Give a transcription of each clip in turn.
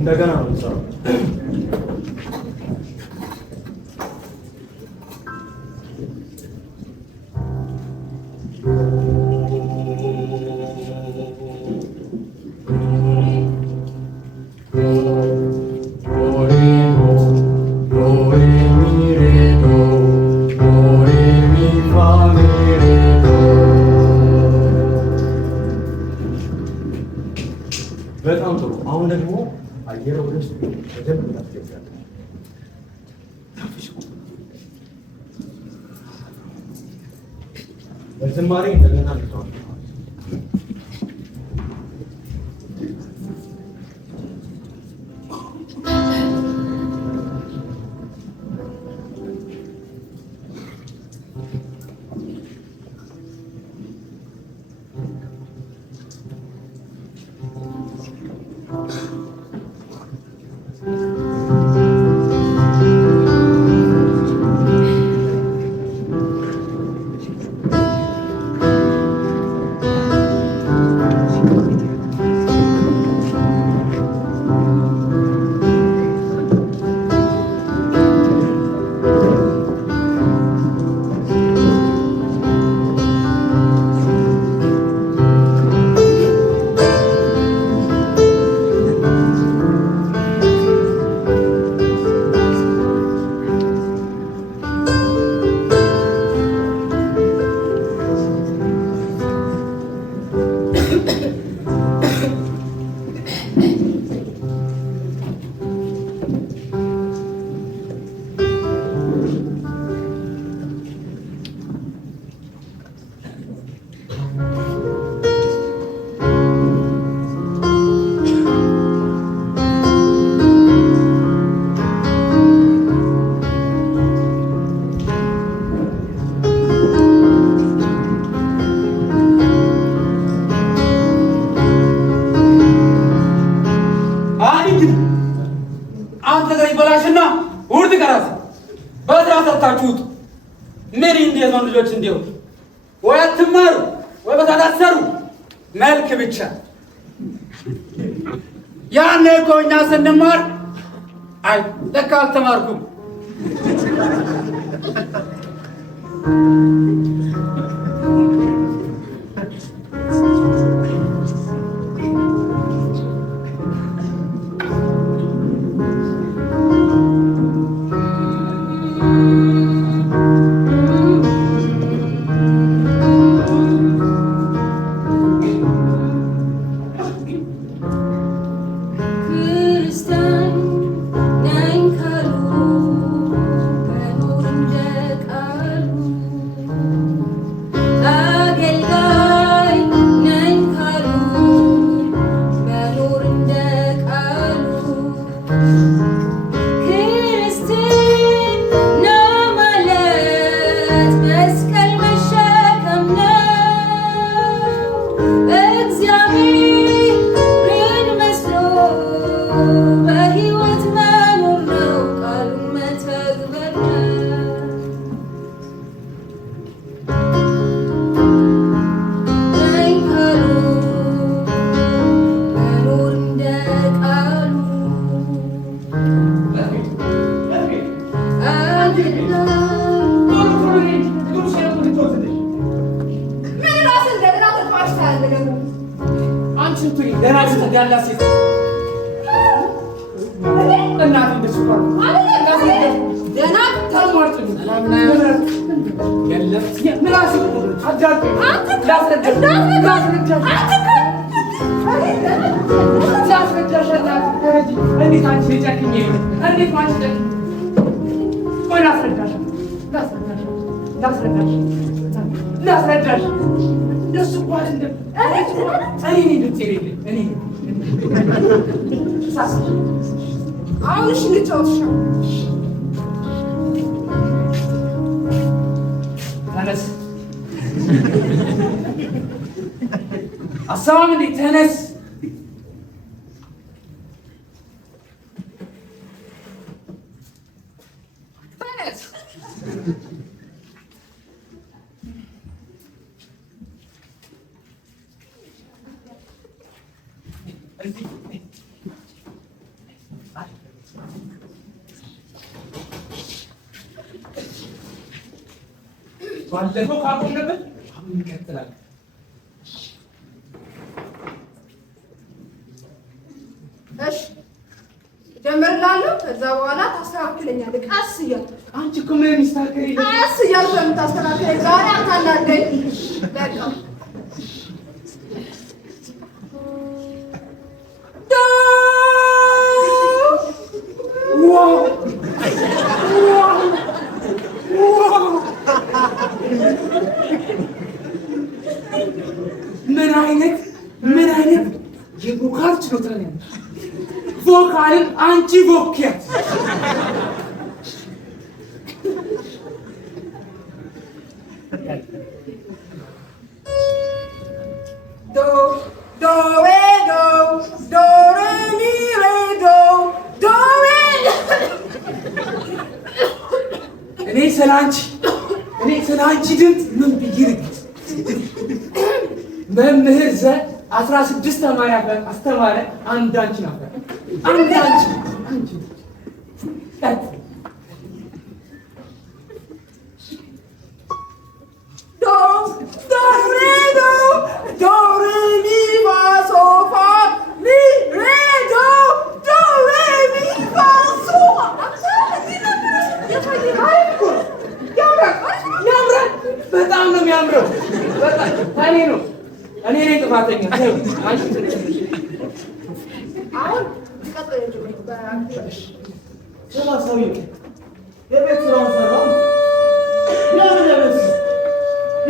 እንደገና ነው የምንሰራው። በጣም ጥሩ። አሁን ደግሞ አየር ወደ ውስጥ በደንብ እናስገባለን። በዝማሬ እንደገና ልተዋል። ልጆች እንዲሁ ወይ አትማሩ ወይ በታታሰሩ መልክ ብቻ። ያኔ እኮ እኛ ስንማር አይ ለካ አልተማርኩም። Assalamu tennis. ባለፈው ካቆምንበት አሁን እንቀጥላለን። እሺ ጀምርላለሁ። ከዛ በኋላ ታስተካክለኛለህ ቀስ እያልኩ። አንቺ እኮ ምን የሚስተካከል የለም። ቀስ እያልኩ የምታስተካክለኝ ዛሬ አታናደኝ። በቃ ምን አይነት የቮካል ችሎታ ነው! ቮካልን አንቺ ቮኪያት ዶ ሬ ዶ ሬ ሚ ሬ ዶ ሬ። እኔ ስለ አንቺ ድምፅ ምን ብዬ ልግለጽ? መምህር 16 ተማሪ አስተማረ። አንድ አንቺ ነበር። አንድ አንቺ ዶ ሬ ሚ ፋ ሶ ፋ ሚ ሬ ዶ ሬ ሚ ፋ ሶ። ያምራል። በጣም ነው የሚያምረው። በጣም እኔ ነኝ ጥፋተኛ። አሁን የቤት ስራውን ሰራው።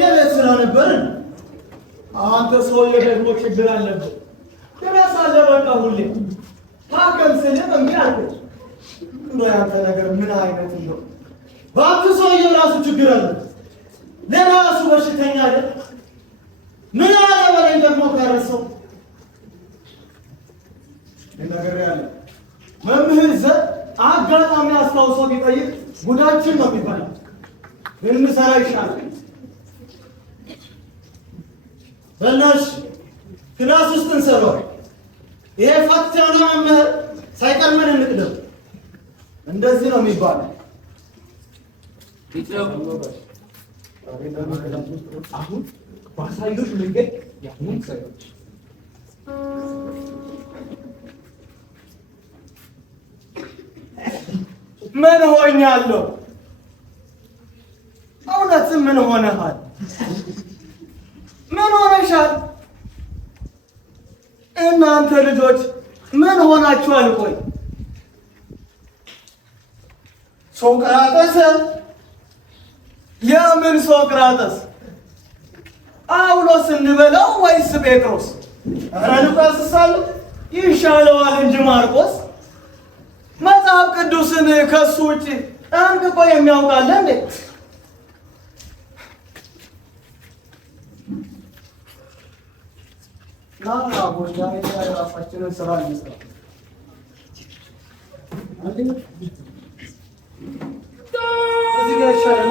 የቤት ስራ ነበር። አንተ ሰውዬ ደግሞ ችግር አለብህ። ትረሳለህ። በቃ ሁሌ ታከም ስልህ እምቢ አልኩህ። እንደው ያንተ ነገር ምን አይነት ነው? እባክህ ሰውዬው ራሱ ችግር አለበት። ለራሱ በሽተኛ አይደል? ምን አለ በለኝ ደግሞ ካረሰው ነገር ያለ መምህር አጋጣሚ አስታውሶ ቢጠይቅ ጉዳችን ነው የሚባለው። ብንሰራ ይሻላል። በላሽ ክላስ ውስጥ እንሰራው። ይሄ ፈተና መምህር ሳይቀድመን እንቅደም። እንደዚህ ነው የሚባለው። አሁን ባሳዩት መንገድ ያሁን ሰዎች ምን ሆኛለሁ? እውነትም ምን ሆነሃል? ምን ሆነሻል? እናንተ ልጆች ምን ሆናችኋል? ቆይ ሶቅራጠስ? የምን ሶቅራጠስ? ጳውሎስ እንበለው ወይስ ጴጥሮስ? ኧረ ልቀስሳል ይሻለዋል እንጂ ማርቆስ። መጽሐፍ ቅዱስን ከሱ ውጭ ጠንቅቆ የሚያውቃለ እንዴ? ና ቦርጃ የራሳችንን ስራ እንስራ። እዚህ ጋር ይሻላል።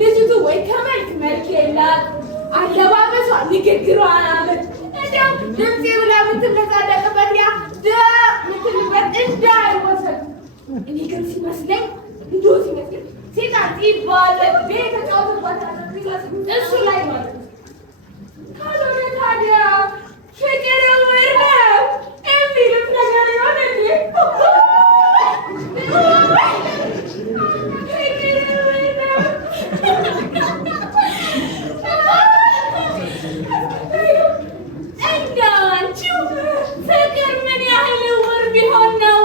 ልጅቱ ወይ ከመልክ መልክ የላት አለባበሷ ንግግሯ አላመት እንዲያው ድምፅ ብላ የምትመጻደቅበት ያ ምትልበት እንዳይወሰድ። እኔ ግን ሲመስለኝ እንዲሁ ሲመስለኝ ሴጣን ይባለ ቤት ተጫውቶባት እሱ ላይ ማለት ካልሆነ ታዲያ ፍቅር እውር ነው የሚሉት ነገር ይሆን እንዴ? ፍቅር ምን ያህል እውር ቢሆን ነው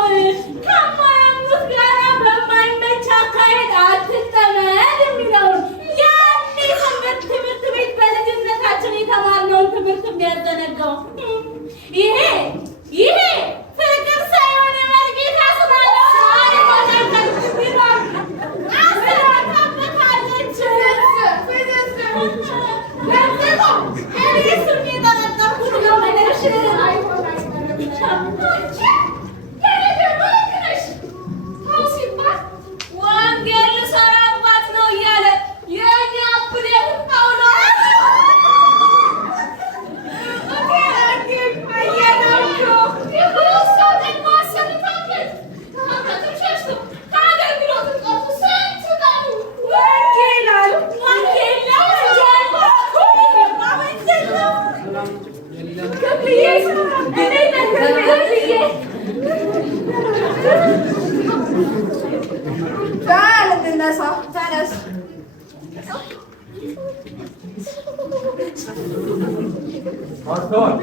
ከማያምኑት ጋር በማይመች አካሄድ አትጠመድ የሚለው? ተነሳ ተነስ ማስተዋል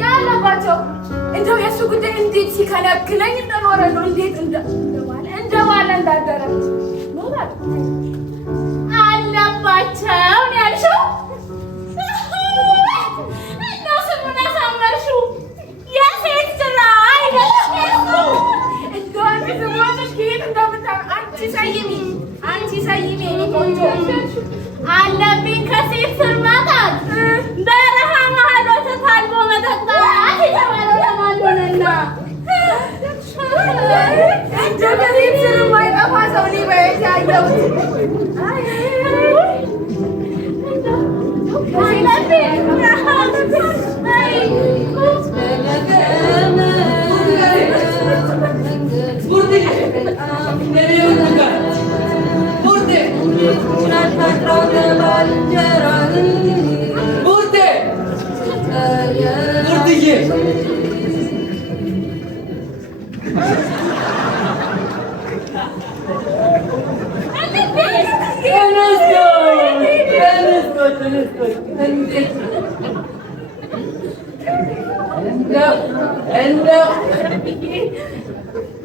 ያለባቸው እንደው የእሱ ጉዳይ እንዴት ሲከለክለኝ እንደኖረ ነው። እንዴት እንደባለ እንዳደረ አለባቸው ነው ያልሽው። እንደው ስሙን አሳመርሽው። የሴት ስራ አይደለም እንደው አንቺ ስሟቶች ከየት አንቺ ሰይሚ ቆንጆ አለብኝ ከሴት ስር ማጣት በረሃ መሀል ወተት አልቦ መጠጣት የተባለው ለማንዶንና እንደው ከሴት ስር የማይጠፋ ሰው እኔ በየት ያየሁት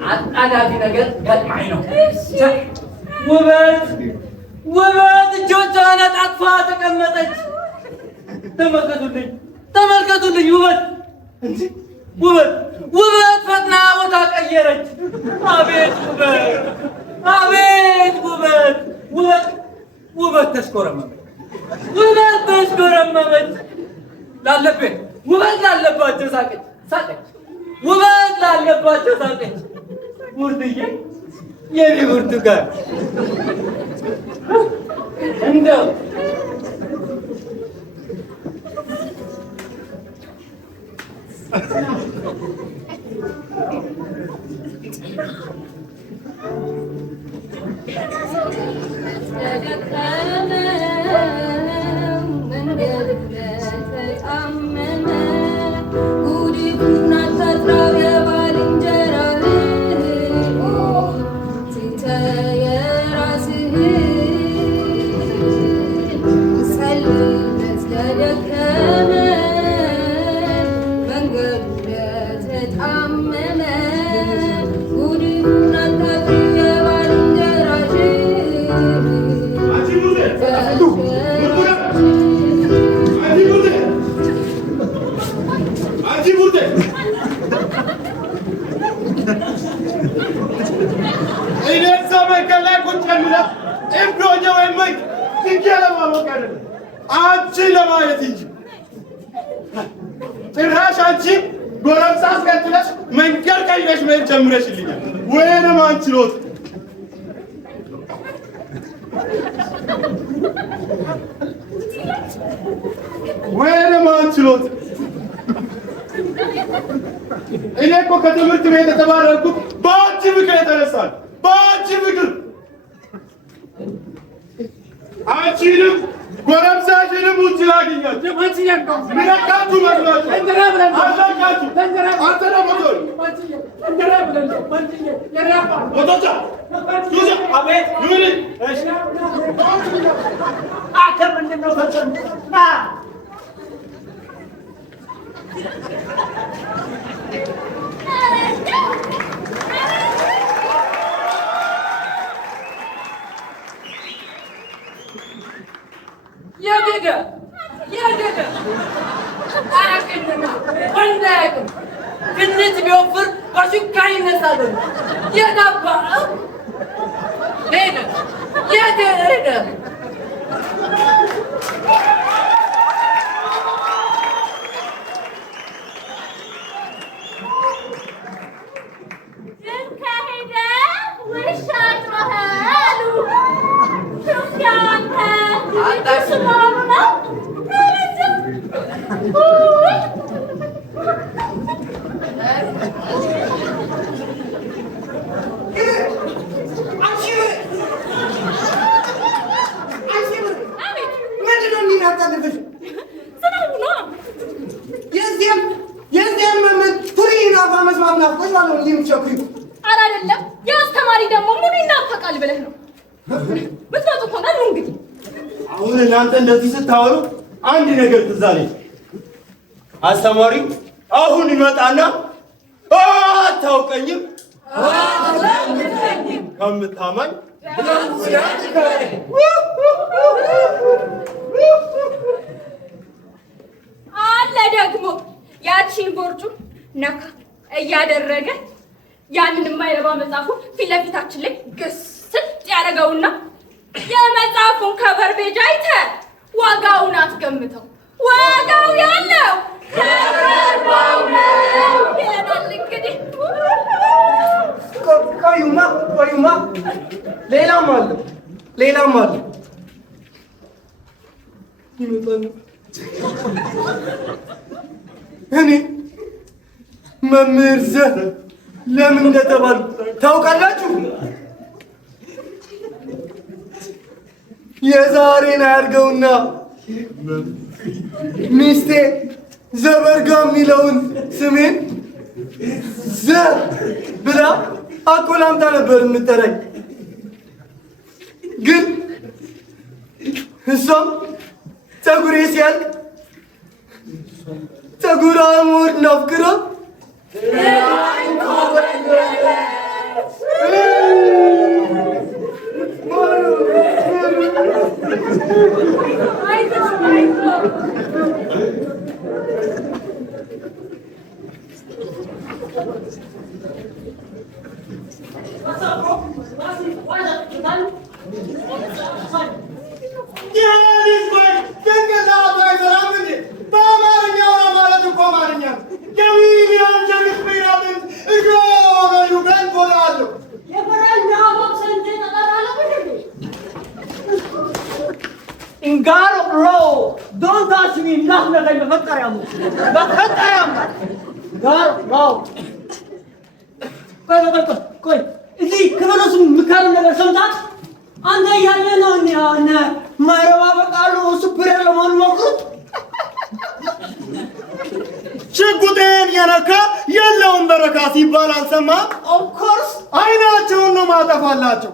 አጣዳፊ ነገር ገጥማኝ ነው። ውበት እጆቿን አጣጥፋ ተቀመጠች። ተመልከቱልኝ ውበት ፈጥና ቦታ ቀየረች። አቤት ውበት ተሽኮረመመች። ውበት ላለባቸው ሳቀች። ውበት ላለባቸው ሳቀች። ቡርድዬ የኔ ብርቱካን እንደው አንቺ ለማለት እንጂ ጭራሽ አንቺ ጎረምሳ አስከትለሽ መንገድ ቀይረሽ መሄድ ጀምረሽልኛል። ወይንም አንችሎት እኔ እኮ ከትምህርት ቤት የተባረርኩት በአንቺ ምክር የተነሳ ነው። በአንቺ ምክር አንቺንም ጎረምሳሽንም ውጭ ላይ አገኛችሁ? ምነካችሁ መስሏችሁ? አለቃችሁ። አንተ ነው ሞቶል ሞቶቻ ዩዛ አቤት ዩሪ አከር ምንድነው ፈጸም ያደገ አያውቅምና ወንድ አያውቅም። ግንት ቢወፍር በሹካ ይነሳል። የት አባህ ሄደ? የት ሄደ? አሁን እናንተ እንደዚህ ስታወሩ አንድ ነገር ትዝ አለኝ። አስተማሪ አሁን ይመጣና አታውቀኝም ከምታማኝ አለ ደግሞ ያቺን ቦርጩን ነካ እያደረገ ያንን የማይረባ መጽሐፉን ፊት ለፊታችን ላይ ግስጥ ያደረገውና የመጽሐፉን ከቨር ፔጅ አይተህ ዋጋውን አትገምተው። ዋጋው ያለው ከበርባው ነው ይላል። እንግዲህ ቆዩማ ሌላም አለ እኔ መምህር ዘር ለምን እንደተባሉ ታውቃላችሁ? የዛሬን አያድርገውና ሚስቴ ዘበርጋ የሚለውን ስሜን ዘ ብላ አቆላምጣ ነበር የምጠራኝ። ግን እሷም ፀጉሬ ሲያልቅ ፀጉር አሞድ ናፍቅራ God of law, don't ask me nothing በፈጠረ ያምር God of law ቆይ እዚህ ክፍሉስ ምካር ነገር ሰምታት አንተ ያለ ነው እና ማረባ በቃሉ ሱፕሪየር ለመሆን ሞክሩት። ሽጉጤን የነካ የለውም በረካ ሲባል አልሰማህም? Of course አይናቸውን ነው ማጠፋላቸው፣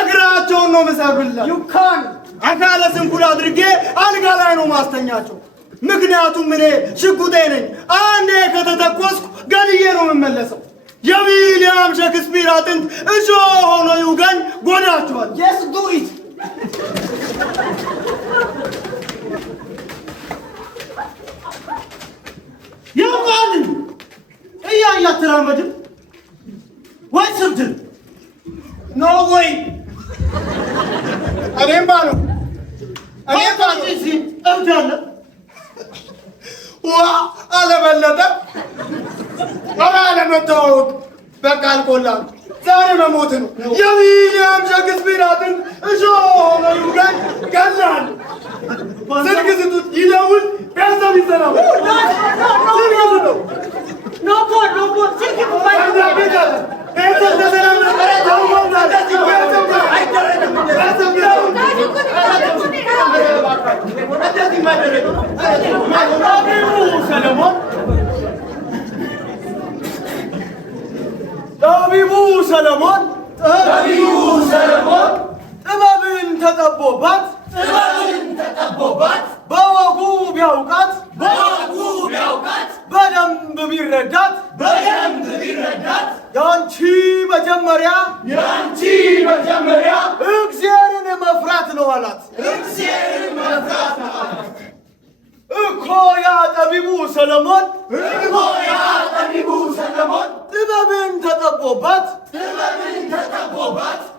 እግራቸውን ነው መሰብርላቸው። you can't አካለ ስንኩል አድርጌ አልጋ ላይ ነው ማስተኛቸው። ምክንያቱም እኔ ሽጉጤ ነኝ። አንዴ ከተተኮስኩ ገድዬ ነው የምመለሰው። የዊሊያም ሼክስፒር አጥንት እሾህ ሆኖ ይውጋኝ ጎዳችኋል። just do it ያውቃል እያያትራመድም ወይ ስብድል ኖ ወይ እኔም ባለው እብዳለ ዋ አለበለጠ ኧረ አለመተዋወቅ በቃ አልቆላም። ዛሬ መሞት ነው። የዊሊያም ሼክስፒር አጥንት እሾህ ሆኖ ይውጋኝ ገላል። ስልክ ስጡት ይደውል ገንዘብ ይዘራል። ስልክ ስጡት no more ስልክ ቤተሰብ እንደዚህ ማደረግ ጠቢቡ ሰለሞን ጠቢቡ ሰለሞን ጥበብን ተጠቦባት በወጉ ቢያውቃት በደንብ ቢረዳት ያንቺ መጀመሪያ እግዚአብሔርን መፍራት ነው አላት። እኮ ያ ጠቢቡ ሰለሞን ጥበብን ተጠቦባት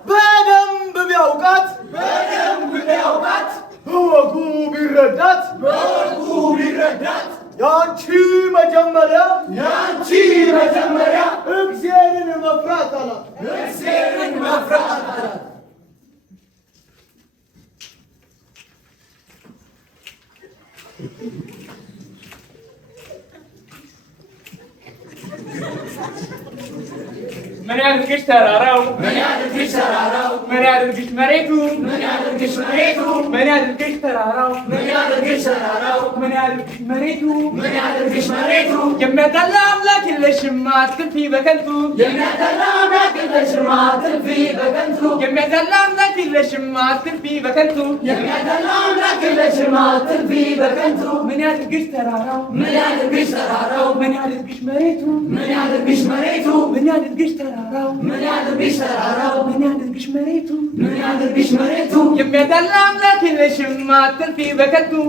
በደንብ ቢያውቃት በወጉ ቢረዳት ያንቺ መጀመሪያ እግዚአብሔርን መፍራት አላት። ምን ያድርግሽ ተራራው ምን ያድርግሽ መሬቱ ምን ያድርግሽ ተራራው ምን ያድርግሽ መሬቱ የሚያጠላ አምላክ የለሽም አትልፊ በከንቱ የሚያጠላ አምላክ የለሽም አትልፊ በከንቱ ምን ያድርግሽ ተራራው ምን ያድርግሽ መሬቱ ምን ያድርግሽ ተራራው ምን ያድርግሽ መሬቱ የሚያጠላ አምላክ የለሽም አትልፊ በከንቱ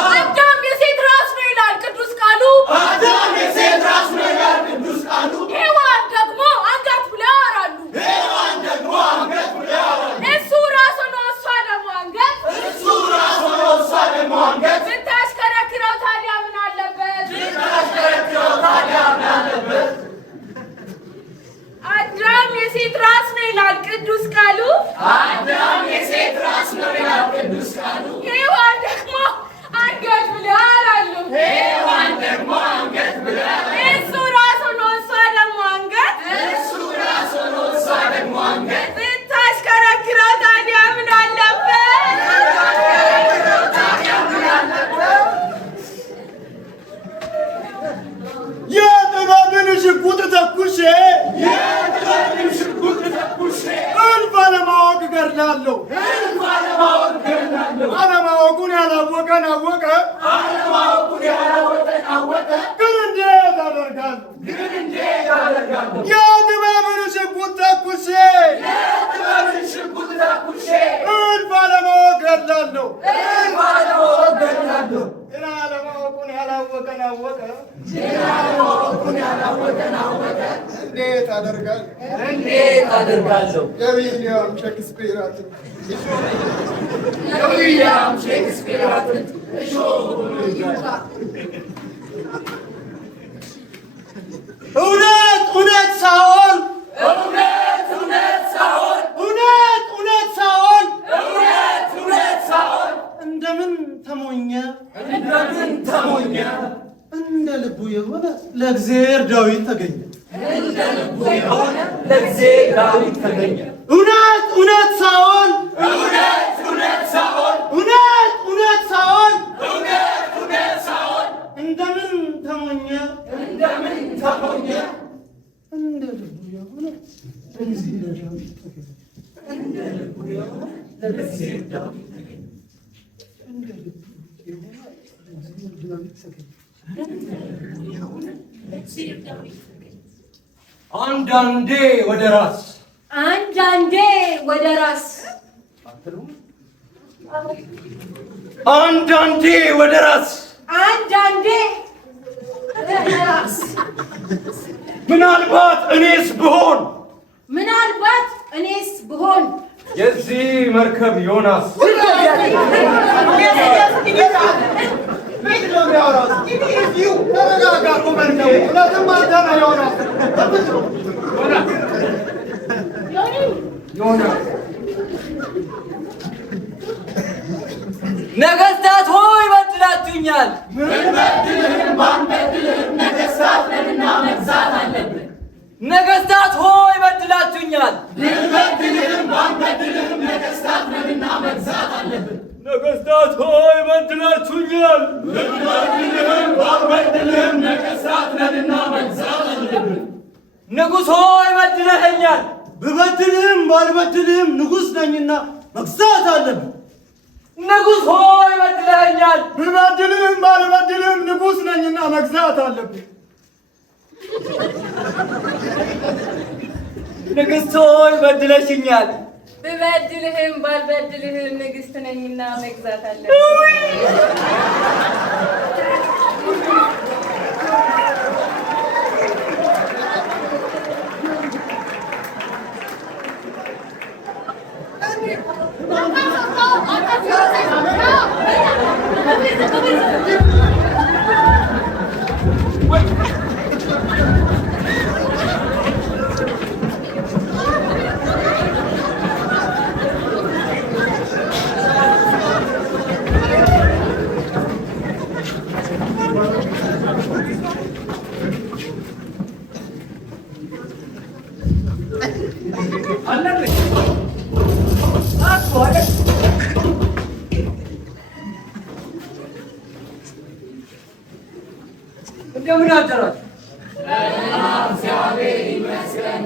አዳም የሴት ራስ ነው ይላል ቅዱስ ቃሉ። ሔዋን ደግሞ አንገት ብለው ያወራሉ። እሱ ራስ ሆኖ እሷ ደግሞ አንገት ብታሽከረክረው ታዲያ ምን አለበት? አዳም የሴት ራስ ነው ይላል ቅዱስ ቃሉ። ሔዋን ደግሞ አንገት ብለው ያወራሉ። እሱ ራስ ሆኖ እሷ ደግሞ አንገት ብታሽከረክረው ታዲያ ምን አለበት? የጥበብን ሽጉጥ ተኩሼ እልፍ አለማወቅ እገድላለሁ። አለማወቁን ያላወቀን አወቀ። ግን እንዴት አደርጋለሁ? የጥበብን ሽጉጥ ተኩሼ እልፍ አለማወቅ እገድላለሁ። ግን አለማወቁን ያላወቀን አወቀ። እንዴት አደርጋለሁ? የዊሊያም ሼክስፒር እውነት ሳይሆን እንደምን ተሞኘ እንደ ልቡ የሆነ ለእግዚአብሔር ዳዊት ተገኘ። እውነት ሳይሆን እንደምን ተሞኘ እንደ ልቡ የሆነ ለእግዚአብሔር ዳዊት ተገኘ። አንዳንዴ ወደ ራስ አንዳንዴ ወደ ራስ አንዳንዴ ወደ ራስ ምናልባት እኔስ ብሆን የዚህ መርከብ ዮናስ ነገስታት ሆይ በድላችሁኛል። ብንበድልህም ባንበድልህም ነገሥታት ነንና መግዛት አለብን። ነገስታት ሆይ በድላችሁኛል። ብንበድልህም ባንበድልህም ነገሥታት ነንና መግዛት አለብን። ነገስታት ሆይ በድላችሁኛል። ብንበድልህም ባንበድልህም ነገሥታት ነንና መግዛት አለብን። ንጉሥ ሆይ በድለኸኛል። ብበድልህም ባልበድልህም ንጉሥ ነኝና መግዛት አለብን። ንጉሥ ሆይ በድለኸኛል። ብበድልህም ባልበድልህም ንጉሥ ነኝና መግዛት አለብን። ንግሥት ሆይ በድለሽኛል። ብበድልህም ባልበድልህም ንግሥት ነኝና መግዛት አለብን። እንደምን አደራችሁ? እግዚአብሔር ይመስገን።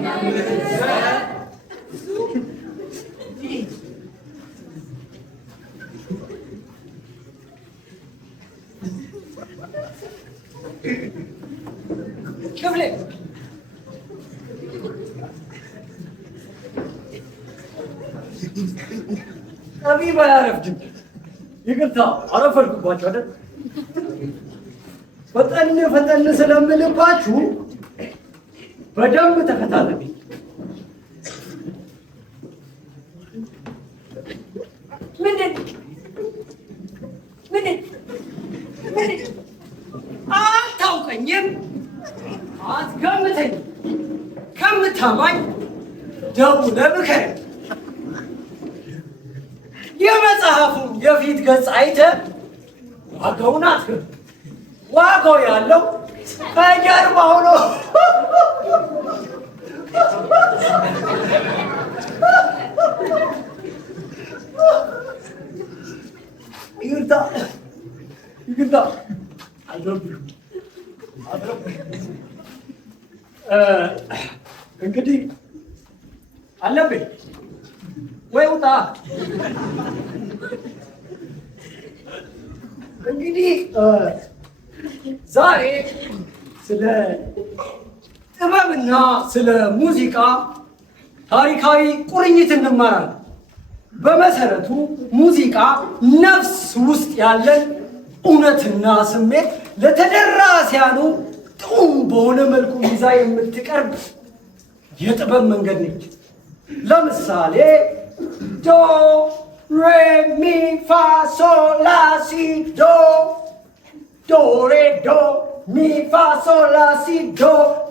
ክፍሌ ጠቢብ አያረፍድም። ይቅርታ አረፈድኩባችሁ አይደል? ፈጠን ፈጠን ስለምልባችሁ በደንብ ተከታተሉኝ። ምንድን አታውቀኝም፣ አትገምተኝ። ከምታማኝ ደውለህ ምከረኝ። የመጽሐፉን የፊት ገጽ አይተህ ዋጋውን አትገምት። ዋጋው ያለው ከጀርባው ነው። ይቅርታ አልረብሽም። እንግዲህ አለብኝ ወይ ውጣ። እንግዲህ ዛሬ ስለ ጥበብና ስለ ሙዚቃ ታሪካዊ ቁርኝት እንማራለን። በመሰረቱ ሙዚቃ ነፍስ ውስጥ ያለን እውነትና ስሜት ለተደራሲያኑ ጥዑም በሆነ መልኩ ይዛ የምትቀርብ የጥበብ መንገድ ነች። ለምሳሌ ዶ ሬ ሚ ፋ ሶል ላ ሲ ዶ ዶ ሬ ዶ ሚ ፋ ሶል ላ ሲ ዶ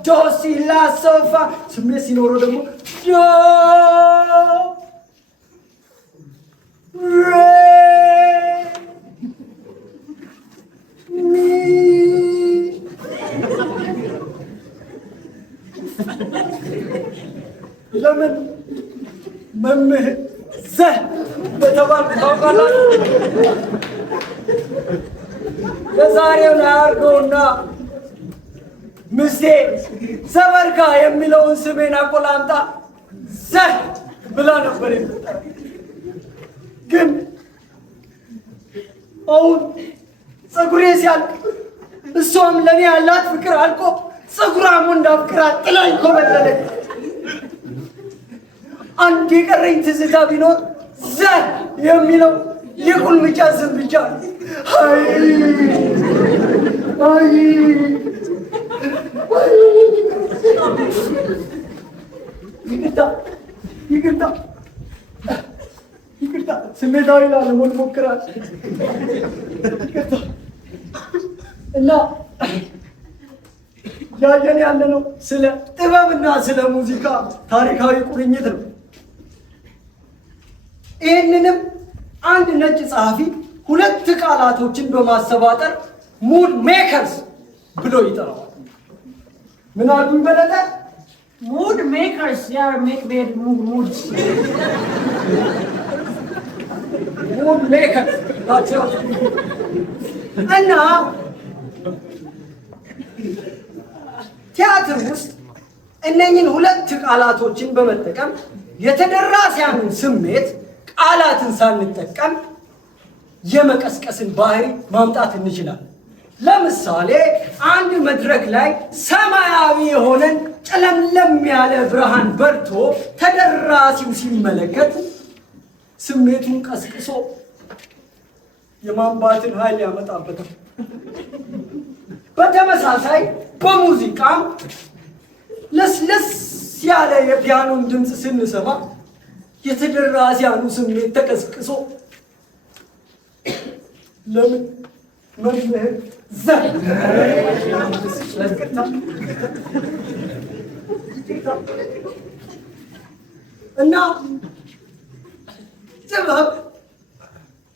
ዶ ሲ ላ ሶ ፋ። ስሜት ሲኖረው ደግሞ ዶ ሬ ሚ። ለምን መምህር ዘህ በተባልኩ ታውቃላችሁ? ለዛሬውን አያርገውና ምስቴ ዘበርጋ የሚለውን ስሜን አቆላምጣ ዘህ ብላ ነበር የምጠራው። ግን አሁን ፀጉሬ ሲያልቅ እሷም ለእኔ ያላት ፍቅር አልቆ ፀጉራሙ እንዳፍቅራት ጥላኝ ኮበለለች። አንድ የቀረኝ ትዝታ ቢኖር ዘህ የሚለው የቁልምጫ ስም ብቻ ነው። ይቅርታ፣ ስሜታዊ ላለመሆን ሞክራለሁ። እና ያየን ያለነው ስለ ጥበብና ስለ ሙዚቃ ታሪካዊ ቁርኝት ነው። ይህንንም አንድ ነጭ ጸሐፊ ሁለት ቃላቶችን በማሰባጠር ሙድ ሜከርስ ብሎ ይጠራዋል። ምን አልኩኝ በለጠ? ሙድ ሜከርስ ያር ሜክ ቤድ ሙድ ሙድ ሜከርስ ናቸው እና ቲያትር ውስጥ እነኝን ሁለት ቃላቶችን በመጠቀም የተደራሲያንን ስሜት ቃላትን ሳንጠቀም የመቀስቀስን ባህሪ ማምጣት እንችላለን። ለምሳሌ አንድ መድረክ ላይ ሰማያዊ የሆነን ጨለምለም ያለ ብርሃን በርቶ ተደራሲው ሲመለከት ስሜቱን ቀስቅሶ የማንባትን ኃይል ያመጣበታል። በተመሳሳይ በሙዚቃም ለስለስ ያለ የፒያኖን ድምፅ ስንሰማ የተደራሲያኑ ስሜት ተቀስቅሶ ለምን መምህር እና ጥበብ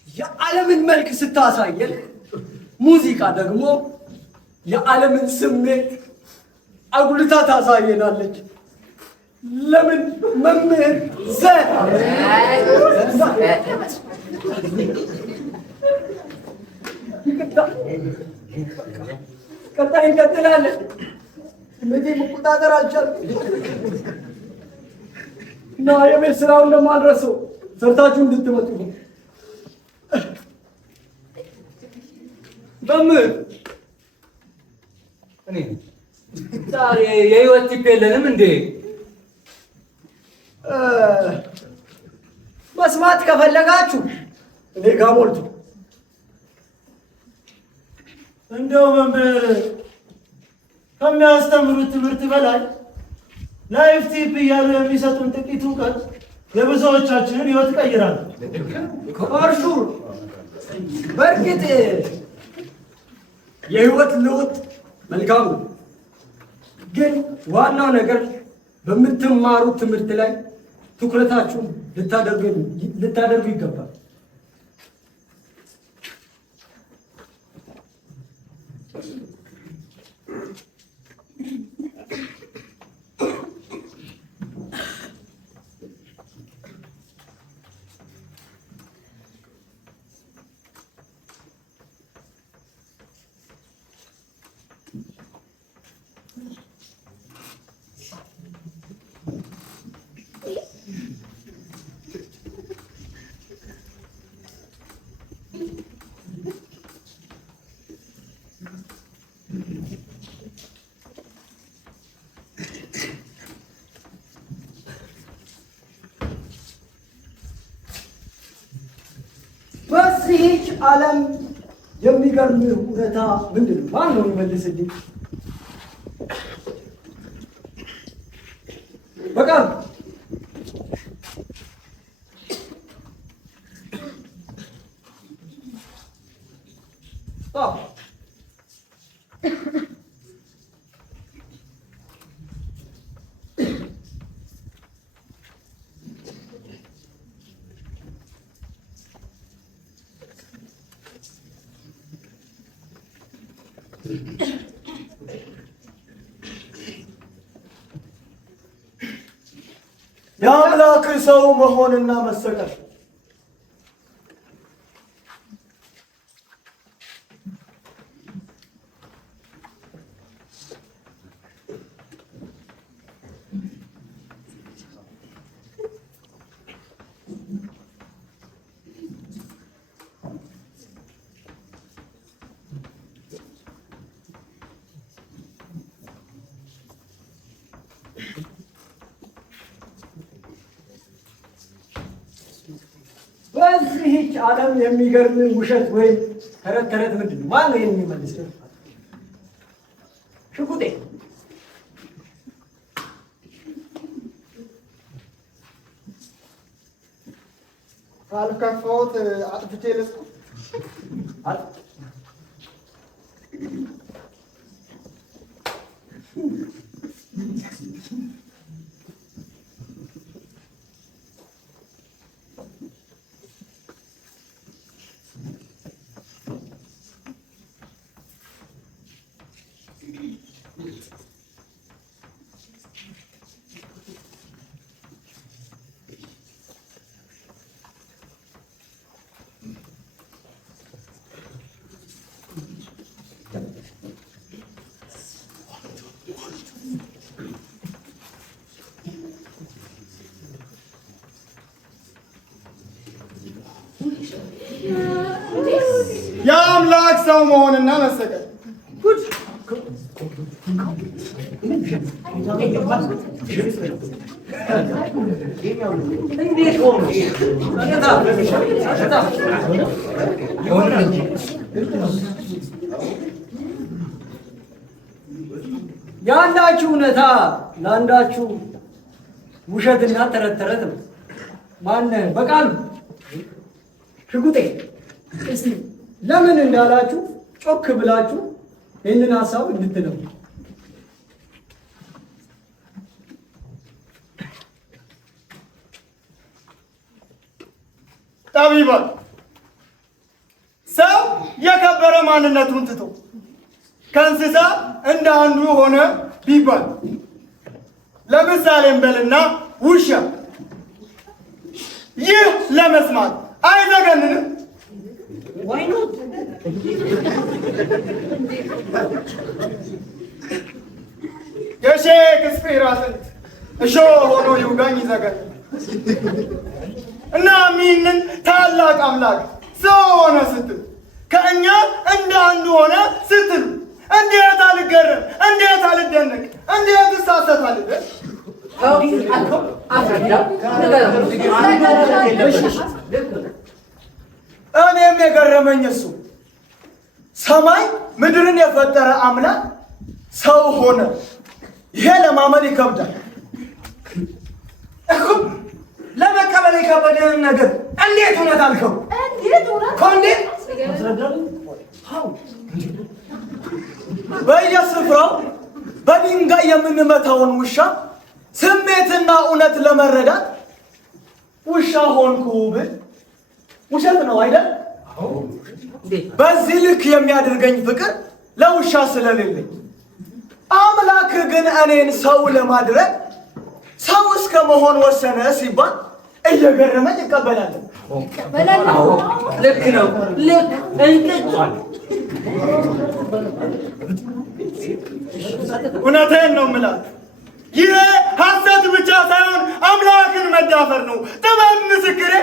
የዓለምን መልክ ስታሳየን፣ ሙዚቃ ደግሞ የዓለምን ስሜት አጉልታ ታሳየናለች። ለምን መምህር ቀጣይ እንቀጥላለን። ስሜቴ መቆጣጠር አልቻልኩም እና የቤት ስራውን እንደማልረሰው ሰርታችሁ እንድትመጡ ነው። መምህር እኔ ዛሬ የህይወት ቲፕ የለንም እንዴ? መስማት ከፈለጋችሁ እኔ ጋ ሞልቶ። እንደው መምህር ከሚያስተምሩት ትምህርት በላይ ላይፍ ቲፕ እያሉ የሚሰጡን ጥቂት እውቀት የብዙዎቻችንን ህይወት ቀይራል። ከማርሹ በእርግጥ የህይወት ለውጥ መልካም ነው፣ ግን ዋናው ነገር በምትማሩት ትምህርት ላይ ትኩረታችሁን ልታደርጉ ይገባል። በዚህች ዓለም የሚገርም እውነታ ምንድን ነው? ማን ነው የሚመልስልኝ? በቃ የአምላክ ሰው መሆንና መሰቀል በዚህች ዓለም የሚገርም ውሸት ወይም ተረት ተረት ምንድን ነው? ማን ነው ይህን የሚመልስ? ሽጉጤ ካልከፋሁት አጥፍቼ ልስጥ። የአምላክ ሰው መሆንና መሰቀል እንዴት ሆኖ የአንዳችሁ እውነታ ለአንዳችሁ ውሸትና ተረት ተረት ነው። ማነህ በቃሉ ሽጉጤ እስቲ ለምን እንዳላችሁ ጮክ ብላችሁ ይህንን ሀሳብ እንድትለው። ጠቢባን ሰው የከበረ ማንነቱን ትቶ ከእንስሳ እንደ አንዱ ሆነ ቢባል ለምሳሌም በልና ውሻ፣ ይህ ለመስማት አይዘገንንም? የሼክስፒር አጥንት እሾህ ሆኖ ይውጋኝ ይዘገን እና ይህንን ታላቅ አምላክ ሰው ሆነ ስትል ከእኛ እንደ አንዱ ሆነ ስትል እንዴት አልገረም? እንዴት አልደነቅ? እንዴት እሳሰታለሁ? እኔም የገረመኝ እሱ ሰማይ ምድርን የፈጠረ አምላክ ሰው ሆነ። ይሄ ለማመን ይከብዳል። ለመቀበል የከበደንን ነገር እንዴት እውነት አልከው? እንዴት በየስፍራው በድንጋይ የምንመታውን ውሻ ስሜትና እውነት ለመረዳት ውሻ ሆንኩ ብል ውሸት ነው አይደል? በዚህ ልክ የሚያደርገኝ ፍቅር ለውሻ ስለሌለኝ፣ አምላክ ግን እኔን ሰው ለማድረግ ሰው እስከ መሆን ወሰነ ሲባል እየገረመኝ እቀበላለሁ። ልክ ነው። ልክ እውነቴን ነው የምላት። ይሄ ሐሰት ብቻ ሳይሆን አምላክን መዳፈር ነው። ጥበብ ምስክሬ።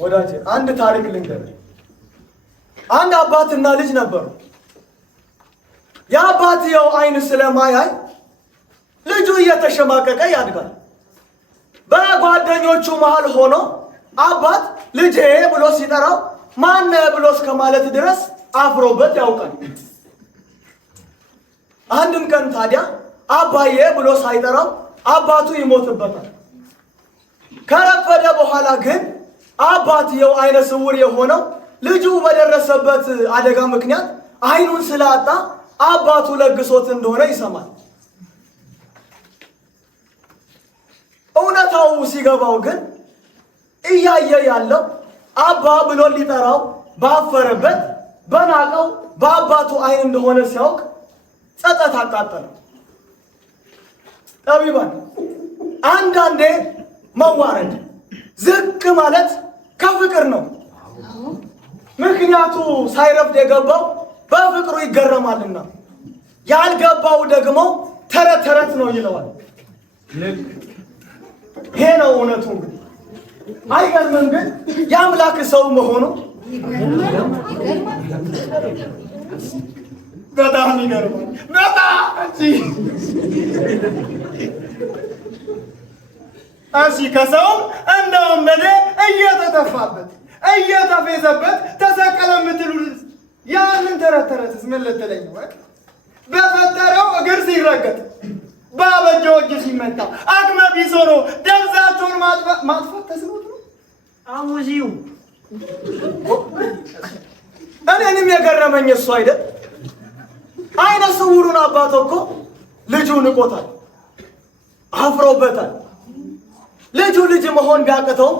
ወዳጄ አንድ ታሪክ ልንገርህ። አንድ አባትና ልጅ ነበሩ። የአባትየው ዓይን ስለማያይ ልጁ እየተሸማቀቀ ያድጋል። በጓደኞቹ መሃል ሆኖ አባት ልጄ ብሎ ሲጠራው ማነ ብሎ እስከ ማለት ድረስ አፍሮበት ያውቃል። አንድም ቀን ታዲያ አባዬ ብሎ ሳይጠራው አባቱ ይሞትበታል። ከረፈደ በኋላ ግን አባትየው ዓይነ ስውር የሆነው ልጁ በደረሰበት አደጋ ምክንያት ዓይኑን ስላጣ አባቱ ለግሶት እንደሆነ ይሰማል። እውነታው ሲገባው ግን እያየ ያለው አባ ብሎ ሊጠራው ባፈረበት በናቀው በአባቱ ዓይን እንደሆነ ሲያውቅ ጸጸት አቃጠለው። ጠቢባን አንዳንዴ መዋረድ ዝቅ ማለት ከፍቅር ነው። ምክንያቱ ሳይረፍድ የገባው በፍቅሩ ይገረማልና ያልገባው ደግሞ ተረት ተረት ነው ይለዋል። ይሄ ነው እውነቱ። እንግዲህ አይገርምም? ግን የአምላክ ሰው መሆኑ በጣም ይገርማል። በጣም እሺ፣ ከሰውም እንደ ወንበዴ እየተተፋበት እየተፌዘበት ተሰቀለ የምትሉ ያንን ተረት ተረትስ ምን ልትለኝ ነው? በፈጠረው እግር ሲረገጥ ባበጀው እጅ ሲመታ አቅመ ቢስ ሆኖ ደብዛቸውን ማጥፋት ተስኖት ነው። አሙዚው እኔንም የገረመኝ እሱ አይደል? ዓይነ ስውሩን አባት እኮ ልጁ ንቆታል፣ አፍሮበታል። ልጁ ልጅ መሆን ቢያቅተውም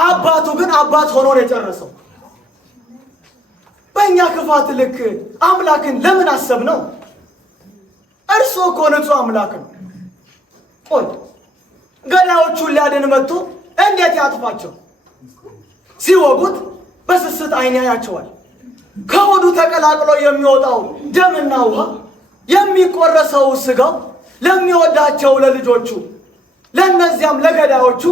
አባቱ ግን አባት ሆኖ ነው የጨረሰው። በእኛ ክፋት ልክ አምላክን ለምን አሰብነው? እርሱ እኮ ንጹሕ አምላክ ነው። ቆይ ገዳዮቹን ሊያድን መጥቶ እንዴት ያጥፋቸው? ሲወጉት በስስት ዓይን ያያቸዋል። ከሆዱ ተቀላቅሎ የሚወጣው ደምና ውሃ፣ የሚቆረሰው ስጋው ለሚወዳቸው ለልጆቹ ለእነዚያም ለገዳዮቹ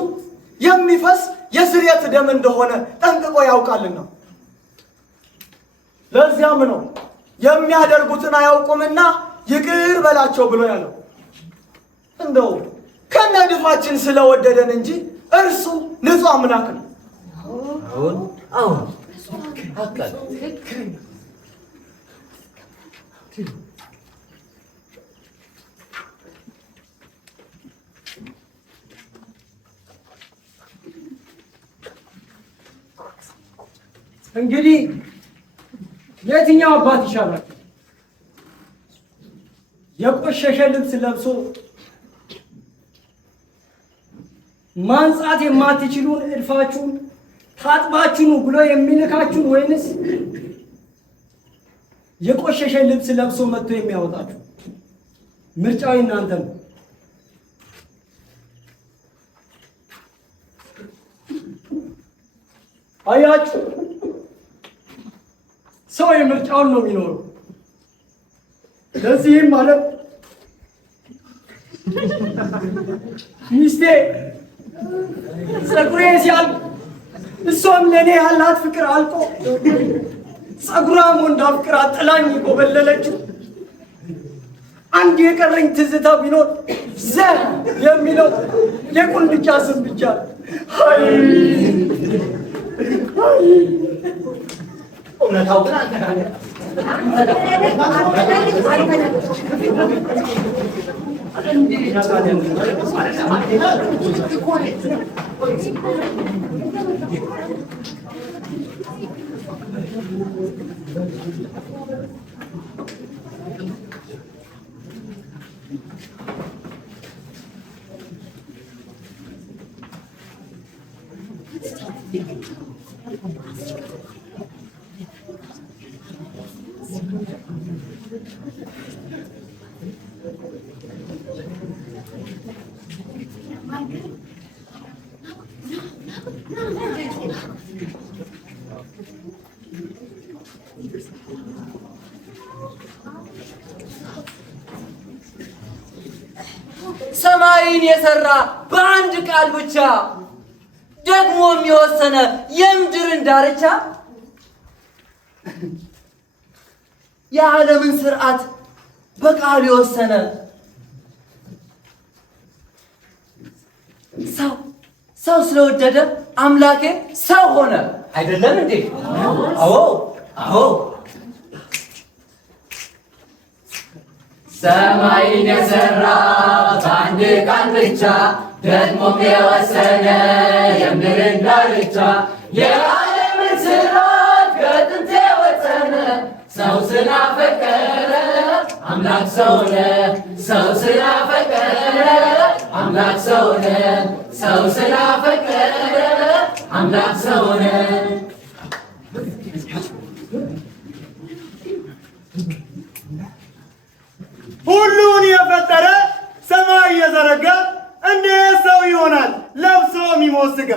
የሚፈስ የስርየት ደም እንደሆነ ጠንቅቆ ያውቃልና ለዚያም ነው የሚያደርጉትን አያውቁምና ይቅር በላቸው ብሎ ያለው። እንደው ከነድፋችን ስለወደደን እንጂ እርሱ ንጹሕ አምላክ ነው። እንግዲህ የትኛው አባት ይሻላል? የቆሸሸ ልብስ ለብሶ ማንጻት የማትችሉን እድፋችሁን ታጥባችሁ ብሎ የሚልካችሁን ወይንስ የቆሸሸ ልብስ ለብሶ መጥቶ የሚያወጣችሁ? ምርጫው እናንተ ነው። አያችሁ፣ ሰው የምርጫውን ነው የሚኖረው። ለዚህም ማለት ሚስቴ ጸጉሬ ሲያልቅ እሷም ለእኔ ያላት ፍቅር አልቆ ጸጉሯም ወንድ አፍቅራ ጥላኝ ኮበለለችው። አንድ የቀረኝ ትዝታ ቢኖር ዘር የሚለው የቁልምጫ ስም ብቻ። እውነታው ግን አንተ ሰማይን የሰራ በአንድ ቃል ብቻ ደግሞ የሚወሰነ የምድርን ዳርቻ የዓለምን ስርዓት በቃል የወሰነ ሰው ስለወደደ አምላኬ ሰው ሆነ። አይደለም እንዴ? አዎ አዎ። ሰማይን የሰራ በአንድ ቃል ብቻ ደግሞም የወሰነ የምድርን ዳርቻ የዓለምን ስርዓት ከጥንት የወሰነ ሰው ስላፈቀረ አምላክ ሰው ሆነ። ሰው ስላፈቀረ አምላክ ሰው ሆነ። ሰው ስላፈቀረ አምላክ ሰው ሆነ። ሁሉን የፈጠረ ሰማይ የዘረጋ እንዴት ሰው ይሆናል ለብሶ የሚሞት ሥጋ?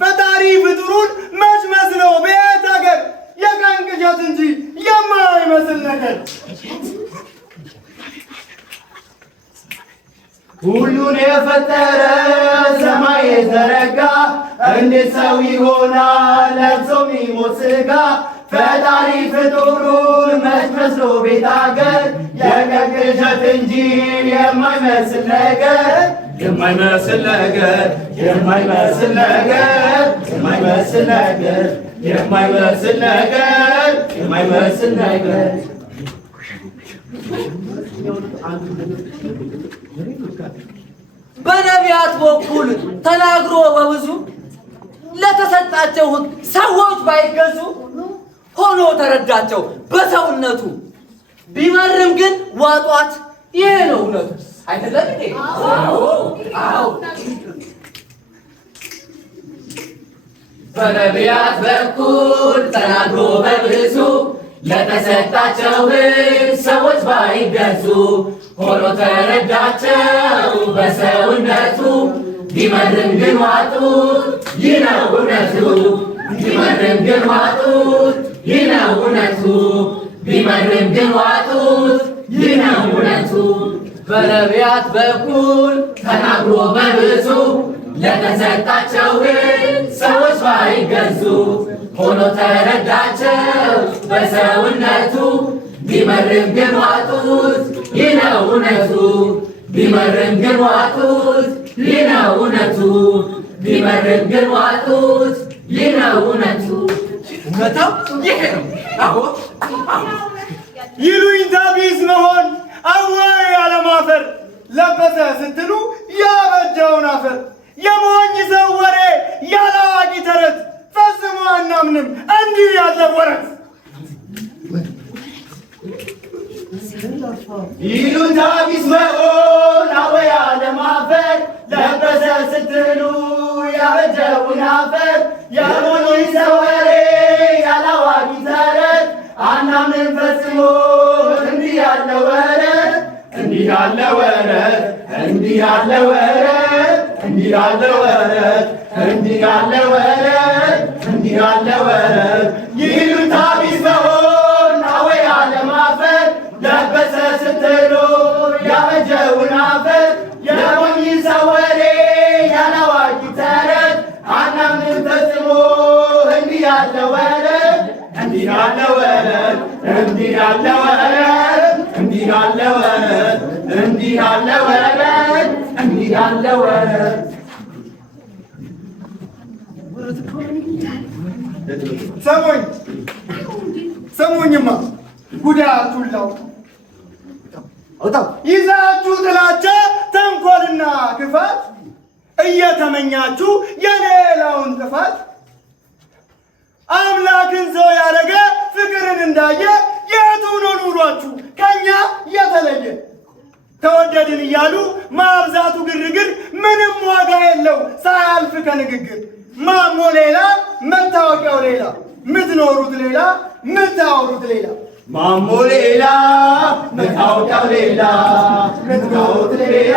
ፈጣሪ ፍጡሩን መች መስሎ በየት አገር የቀን ቅዠት እንጂ የማይመስል ነገር። ሁሉን የፈጠረ ሰማይ የዘረጋ እንዴት ሰው ይሆናል ለብሶ የሚሞት ሥጋ? ፈጣሪ ፍጡሩን መች መስሎ ቤት አገር የቀን ቅዠት እንጂ የማይመስል ነገር። የማይመስል ነገር የማይመስል ነገር የማይመስል ነገር የማይመስል ነገር የማይመስል ነገር። በነቢያት በኩል ተናግሮ በብዙ ለተሰጣቸው ሕግ ሰዎች ባይገዙ ሆኖ ተረዳቸው በሰውነቱ። ቢመርም ግን ዋጧት፣ ይሄ ነው እውነቱ። አይደለም እንዴ? አዎ አዎ። በነቢያት በኩል ተናግሮ በብዙ ለተሰጣቸው ሕግ ሰዎች ባይገዙ ሆኖ ተረዳቸው በሰውነቱ። ቢመርም ግን ዋጡት፣ ይህ ነው እውነቱ። ቢመርም ግን ዋጡት፣ ይህ ነው እውነቱ። ቢመርም ግን ዋጡት፣ ይህ ነው እውነቱ። በነቢያት በኩል ተናግሮ በብዙ ለተሰጣቸው ሕግ ሰዎች ባይገዙ ሆኖ ተረዳቸው በሰውነቱ ቢመርም ግን ዋጡት ይህ ነው እውነቱ ቢመርም ግን ዋጡት ይህ ነው እውነቱ ቢመርም ግን ዋጡት ይህ ነው እውነቱ እውነታው ይሄ ነው። አዎ ይሉኝታ ቢስ መሆን አወይ ያለማፈር ለበሰ ስትሉ ያበጀውን አፈር የሞኝ ሰው ወሬ ያለ አዋቂ ተረት ፈጽሞ አናምንም እንዲህ ያለ ወረት ይሉኝታ ቢስ መሆን አወይ ያለማፈር ለበሰ ስትሉ ያበጀውን አፈር የሞኝ ሰው ወሬ ያለ አዋቂ ተረት አናምንም ፈጽሞ እንዲህ ያለ ወረት እንዲህ ያለ ወረት እንዲህ ያለ ወረት እንዲህ ያለ ወረት እንዲህ ያለ ወረት እንዲህ ያለ ወረት ይሉኝታ ቢስ መሆን አወይ ያለማፈር ለበሰ ስትሉ ያበጀውን አፈር የሞኝ ሰው ወሬ ያለ አዋቂ ተረት አናምንም ፈጽሞ እንዲህ ያለ ወረት እንዲህ ያለ ወረት እንዲህ ያለ ወረት እንዲህ ያለ ወረት እንዲህ ያለ ወረት እንዲህ ያለ ወረት ሰሙኝማ ጉዳያችሁን ላውጣ ይዛችሁ ጥላቻ ተንኮልና ክፋት እየተመኛችሁ የሌላውን ጥፋት አምላክን ሰው ያደረገ ፍቅርን እንዳየ የቱ ነው ኑሯችሁ ከኛ የተለየ? ተወደድን እያሉ ማብዛቱ ግርግር ምንም ዋጋ የለው ሳያልፍ ከንግግር ማሞ ሌላ መታወቂያው ሌላ ምትኖሩት ሌላ ምታወሩት ሌላ ማሞ ሌላ መታወቂያው ሌላ ምትኖሩት ሌላ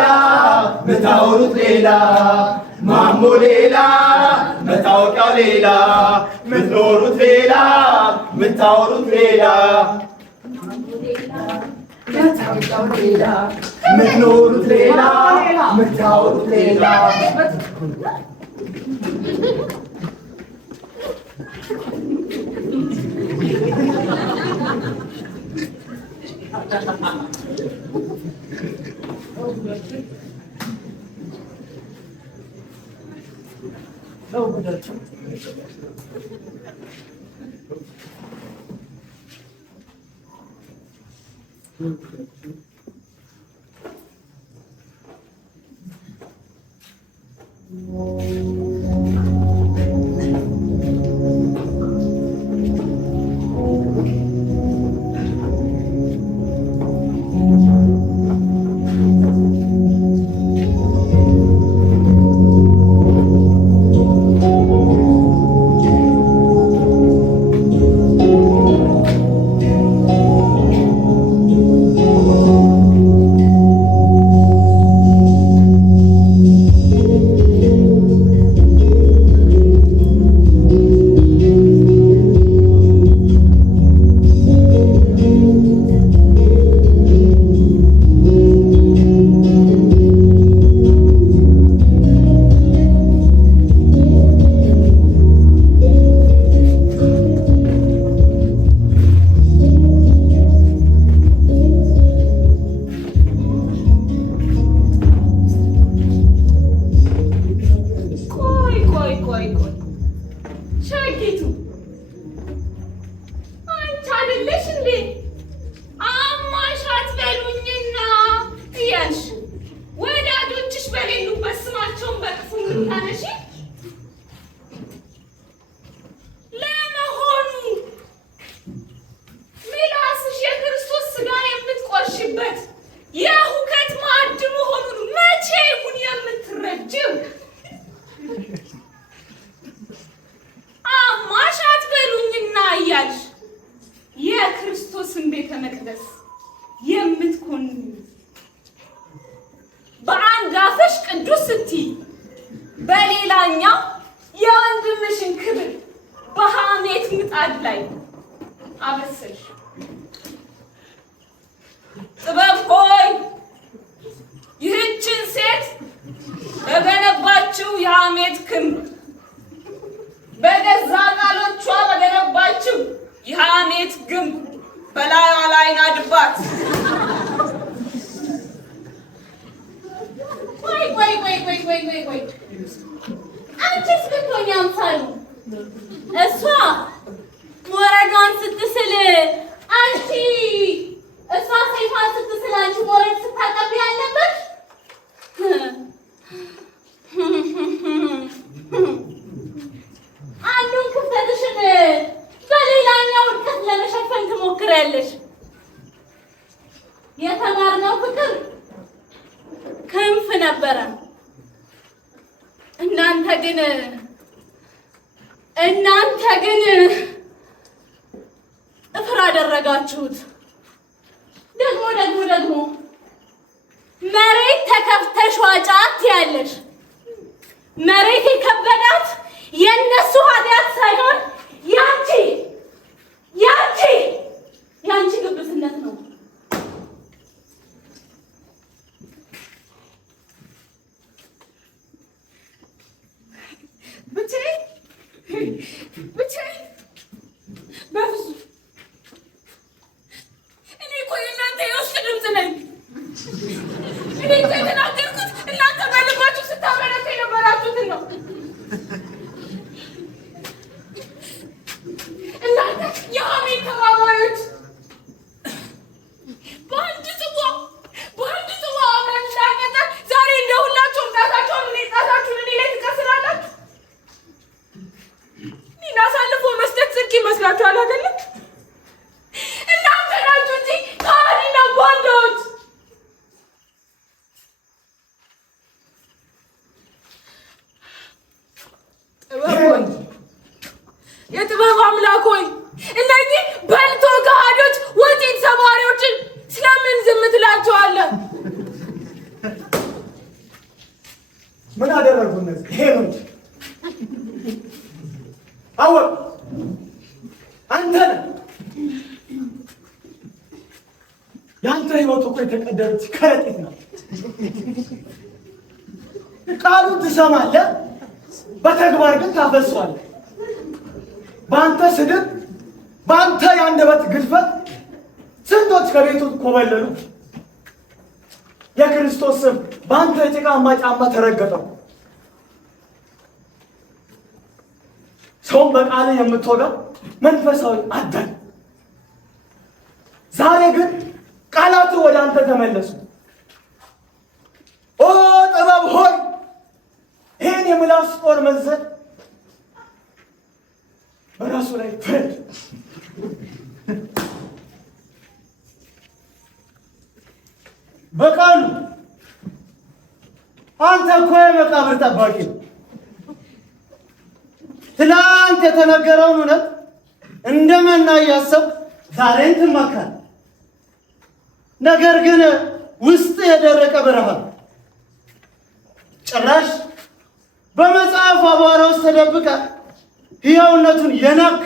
ምታወሩት ሌላ ማሞ ሌላ መታወቂያው ሌላ ምትኖሩት ሌላ ምታወሩት ሌላ መታወቂያው ሌላ ምትኖሩት ሌላ ምታወሩት ሌላ በሌላኛው የወንድምሽን ክብር በሐሜት ምጣድ ላይ አበሰልሽ። ጥበብ ሆይ ሴት በገነባችው የሐሜት ክንድ በገዛ ቃሎቿ በገነባችው የሐሜት ግንብ በላይዋ ላይ ናድባት። ቆይ አንቺስ ብትሆኚ አምሳሉ እሷ ሞረዷን ስትስል አንቺ እሷ ሰይፋን ስትስል አንቺ ሞረድ ስታቀቢ ያለበት አንዱን ክፍተትሽን በሌላኛው ውድቀት ለመሸፈን ትሞክሪያለሽ። የተማርነው ፍቅር ክንፍ ነበረ። እናንተ ግን ጥፍር አደረጋችሁት። ደግሞ መሬት ተከፍተሽ ዋጫት ያለሽ መሬት የከበዳት የነሱ ኃጢአት ሳይሆን ያንቺ ግብዝነት ነው። ብቻዬን በፍጹም እኔ እኮ የእናንተ የውስጥ ድምፅ ነኝ። እኔ እኮ የተናገርኩት እናንተ በልባችሁ ስታመለኩ የነበራችሁትን ነው። እናንተ የሐሜት ተባባሪዎች በአንድ ጽዋ አብረን እንዳንጠጣ ዛሬ እንደ ሁላችሁም ጣታችሁን እኔ ላይ ትቀስራላችሁ። እኔን አሳልፎ መስጠት ጽድቅ ይመስላችኋል አይደለም? እናንተ ናችሁ እንጂ ከሃዲና ጓንዳዎች። የጥበብ አምላክ ሆይ እነዚህ በልቶ ከሃዲዎች ወጪት ሰባሪዎችን ስለምን ዝም ትላቸዋለህ? ምን አደረጉ እነዚህ ሄኖች? አወቅ አንተ ነህ። የአንተ ህይወት እኮ የተቀደረች ከረጢት ነው። ቃሉን ትሰማለህ፣ በተግባር ግን ታፈሷለህ። በአንተ ስድብ፣ በአንተ የአንደበት ግድፈት ስንቶች ከቤቱ ኮበለሉ። የክርስቶስ ስም በአንተ የጭቃማ ጫማ ተረገጠው። ሰውን በቃል የምትወጋ መንፈሳዊ አዳኝ፣ ዛሬ ግን ቃላቱ ወደ አንተ ተመለሱ። ኦ ጥበብ ሆይ ይህን የምላስ ጦር መዘን በራሱ ላይ ፍረድ። በቃሉ አንተ እኮ የመቃብር ጠባቂ ነው። ትናንት የተነገረውን እውነት እንደመና እያሰብክ ዛሬን ትመካል። ነገር ግን ውስጥ የደረቀ ብርሃን ጭራሽ በመጽሐፍ አቧራ ውስጥ ተደብቀ ሕያውነቱን የናክ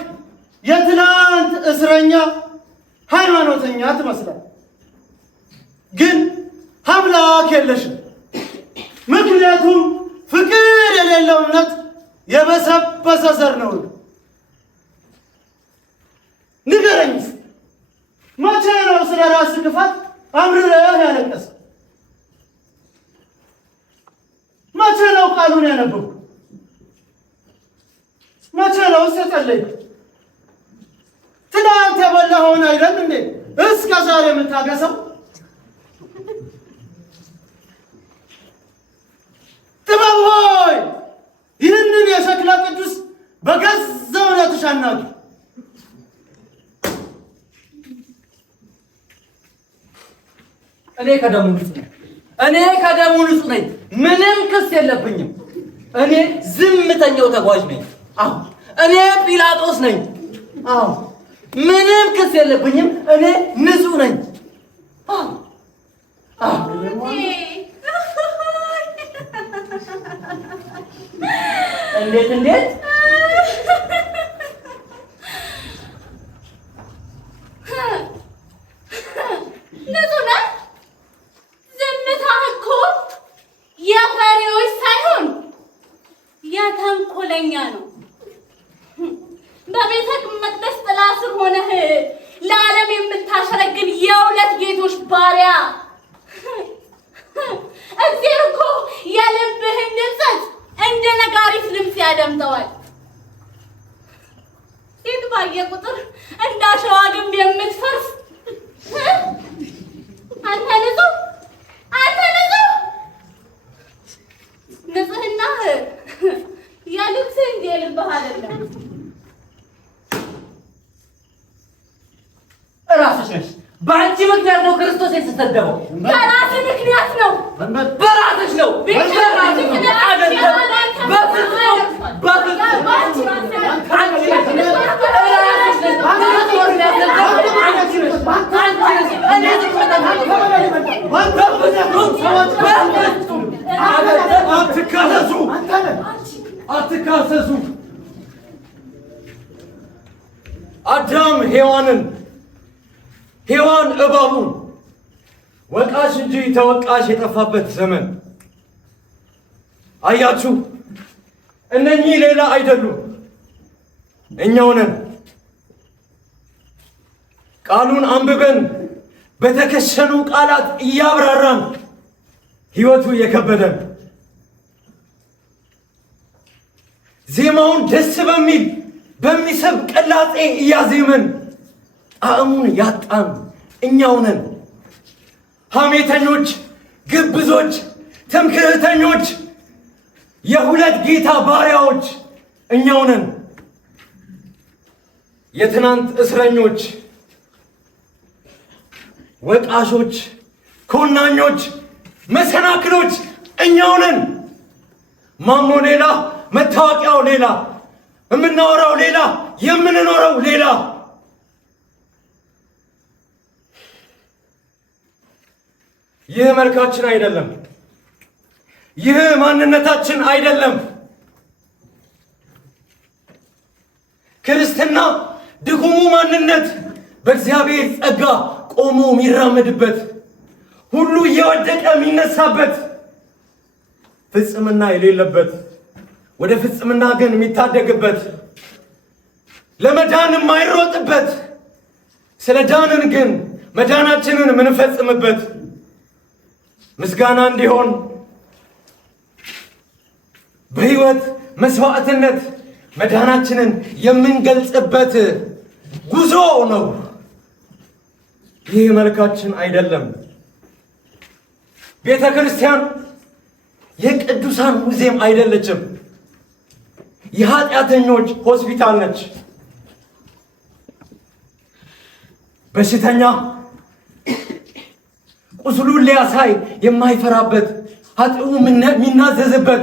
የትናንት እስረኛ ሃይማኖተኛ ትመስላል። ግን አምላክ የለሽም። ምክንያቱም ፍቅር የሌለው እምነት የበሰበሰ ዘር ነው። ንገረኝ፣ መቼ ነው ስለ ራስ ክፋት አምርረህ ያለቀሰ? መቼ ነው ቃሉን ያነበብኩ? መቼ ነው የጸለይኩ? ትናንት የበላኸውን አይደል እንዴ እስከ ዛሬ የምታገሰው? ጥበብ ሆይ ይህንን የሸክላ ቅዱስ በገዛ እውነትሽ አናግሪ። እኔ ከደሙ ንጹህ ነኝ። ምንም ክስ የለብኝም። እኔ ዝምተኛው ተጓዥ ነኝ። አዎ እኔ ጲላጦስ ነኝ። አዎ ምንም ክስ የለብኝም። እኔ ንጹህ ነኝ። እንዴት ንጹህ ነህ? ዝምታህ እኮ ለኛ ነው። በቤተ መቅደስ ጥላ ስር ሆነህ ለዓለም የምታሸረግን የሁለት ጌቶች ባሪያ እግዚአብሔር እኮ የልብህን ድምፀት እንደ ነጋሪት ድምፅ ያደምጠዋል። ሴት ባየ ቁጥር እንዳሸዋ ግንብ የምትፈርስ አንተ ንጹህ ንጽህና የልብስ እንጂ የልብህ አይደለም። እራስሽ ነሽ። በአንቺ ምክንያት ነው ክርስቶስ የተሰደበው። በራስህ ምክንያት ነው። በራስሽ ነው። አትካሰሱ። አዳም ሔዋንን፣ ሔዋን እባቡን ወቃሽ እንጂ ተወቃሽ የጠፋበት ዘመን። አያችሁ፣ እነኚህ ሌላ አይደሉም፣ እኛው ነን። ቃሉን አንብበን በተከሸኑ ቃላት እያብራራን ሕይወቱ የከበደን፣ ዜማውን ደስ በሚል በሚስብ ቅላጼ እያዜምን ጣዕሙን ያጣን እኛው ነን። ሐሜተኞች፣ ግብዞች፣ ትምክህተኞች፣ የሁለት ጌታ ባሪያዎች እኛው ነን። የትናንት እስረኞች፣ ወቃሾች፣ ኮናኞች፣ መሰናክሎች እኛው ነን። ማሞ ሌላ፣ መታወቂያው ሌላ፣ የምናወራው ሌላ፣ የምንኖረው ሌላ። ይህ መልካችን አይደለም። ይህ ማንነታችን አይደለም። ክርስትና ድኩሙ ማንነት በእግዚአብሔር ጸጋ ቆሞ የሚራመድበት፣ ሁሉ እየወደቀ የሚነሳበት፣ ፍጽምና የሌለበት ወደ ፍጽምና ግን የሚታደግበት፣ ለመዳን የማይሮጥበት፣ ስለ ዳንን ግን መዳናችንን የምንፈጽምበት፣ ምስጋና እንዲሆን በሕይወት መስዋዕትነት መዳናችንን የምንገልጽበት ጉዞ ነው። ይህ መልካችን አይደለም። ቤተ ክርስቲያን የቅዱሳን ሙዚየም አይደለችም። የኃጢአተኞች ሆስፒታል ነች። በሽተኛ ቁስሉን ሊያሳይ የማይፈራበት፣ ኃጢኡ የሚናዘዝበት፣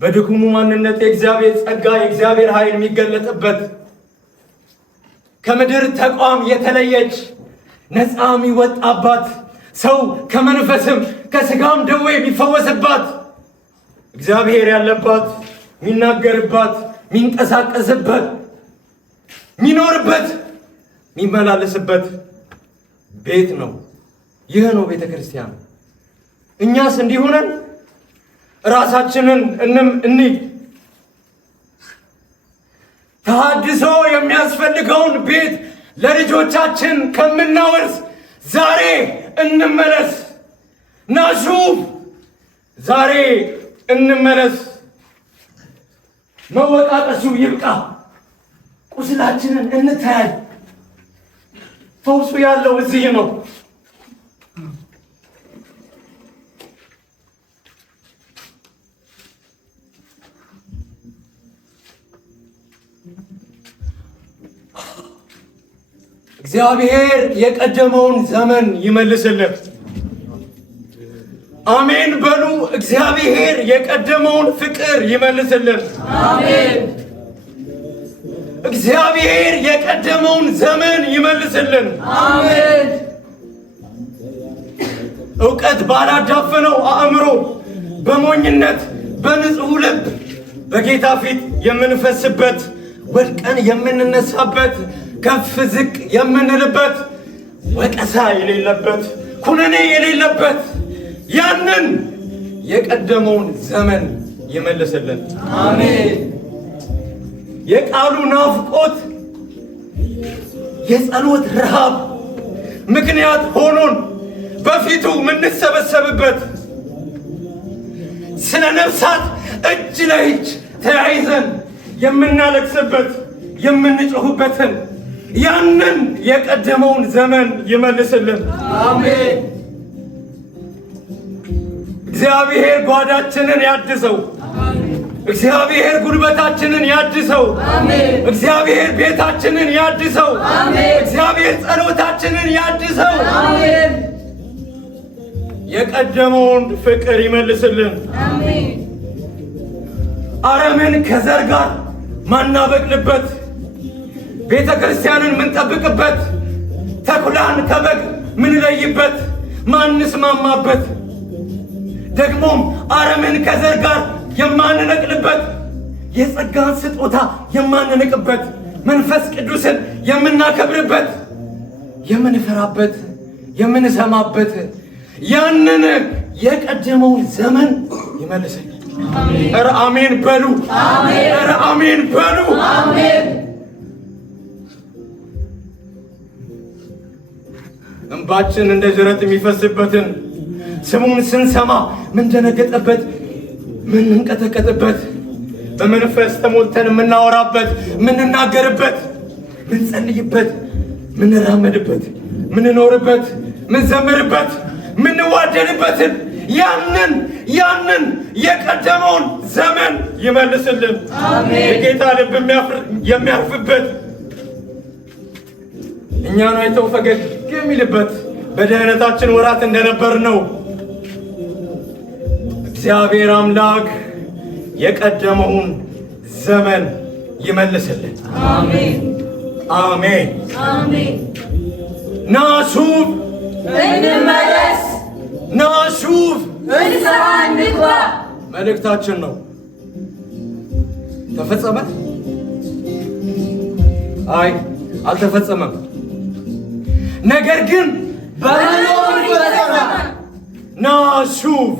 በድኩሙ ማንነት የእግዚአብሔር ጸጋ የእግዚአብሔር ኃይል የሚገለጥበት፣ ከምድር ተቋም የተለየች ነፃ የሚወጣባት፣ ሰው ከመንፈስም ከስጋም ደዌ የሚፈወስባት፣ እግዚአብሔር ያለባት፣ የሚናገርባት፣ የሚንቀሳቀስበት፣ የሚኖርበት፣ የሚመላለስበት ቤት ነው። ይህ ነው ቤተ ክርስቲያን። እኛስ እንዲሆነን ራሳችንን እንይ። ተሐድሶ የሚያስፈልገውን ቤት ለልጆቻችን ከምናወርስ ዛሬ እንመለስ። ናሹፍ ዛሬ እንመለስ። መወቃቀሱ ይብቃ። ቁስላችንን እንተያይ። ፈውሱ ያለው እዚህ ነው። እግዚአብሔር የቀደመውን ዘመን ይመልስልን። አሜን በሉ። እግዚአብሔር የቀደመውን ፍቅር ይመልስልን። አሜን። እግዚአብሔር የቀደመውን ዘመን ይመልስልን። አሜን። ዕውቀት ባላዳፈነው አእምሮ በሞኝነት በንጹሕ ልብ በጌታ ፊት የምንፈስበት፣ ወድቀን የምንነሳበት፣ ከፍ ዝቅ የምንልበት፣ ወቀሳ የሌለበት፣ ኩነኔ የሌለበት ያንን የቀደመውን ዘመን ይመልስልን። አሜን። የቃሉ ናፍቆት የጸሎት ረሃብ ምክንያት ሆኖን በፊቱ የምንሰበሰብበት ስለ ነፍሳት እጅ ለእጅ ተያይዘን የምናለቅስበት የምንጮህበትን ያንን የቀደመውን ዘመን ይመልስልን። አሜን። እግዚአብሔር ጓዳችንን ያድሰው። እግዚአብሔር ጉልበታችንን ያድሰው። እግዚአብሔር ቤታችንን ያድሰው። እግዚአብሔር ጸሎታችንን ያድሰው። የቀደመውን ፍቅር ይመልስልን። አረምን ከዘር ጋር ማናበቅልበት፣ ቤተ ክርስቲያንን ምንጠብቅበት፣ ተኩላን ከበግ ምንለይበት፣ ማንስማማበት፣ ደግሞም አረምን ከዘር ጋር የማንነቅልበት፣ የጸጋን ስጦታ የማንንቅበት፣ መንፈስ ቅዱስን የምናከብርበት፣ የምንፈራበት፣ የምንሰማበት ያንን የቀደመውን ዘመን ይመልሰን። ኧረ አሜን በሉ። ኧረ አሜን በሉ። እንባችን እንደ ጅረት የሚፈስበትን ስሙን ስንሰማ ምን ደነገጠበት፣ ምን እንቀጠቀጥበት፣ በመንፈስ ተሞልተን የምናወራበት፣ ምንናገርበት፣ ምንጸልይበት፣ ምንራመድበት፣ ምንኖርበት፣ ምንዘምርበት፣ ምንዋደንበትን ያንን የቀደመውን ዘመን ይመልስልን። የጌታ ልብ የሚያርፍበት፣ እኛን አይተው ፈገግ የሚልበት በደህንነታችን ወራት እንደነበር ነው። እግዚአብሔር አምላክ የቀደመውን ዘመን ይመልስልን። አሜን አሜን አሜን። ናሱብ እንመለስ፣ ናሱብ እንሰራ እንግባ መልእክታችን ነው። ተፈጸመ? አይ አልተፈጸመም። ነገር ግን በመኖር ይፈጸማል። ናሱብ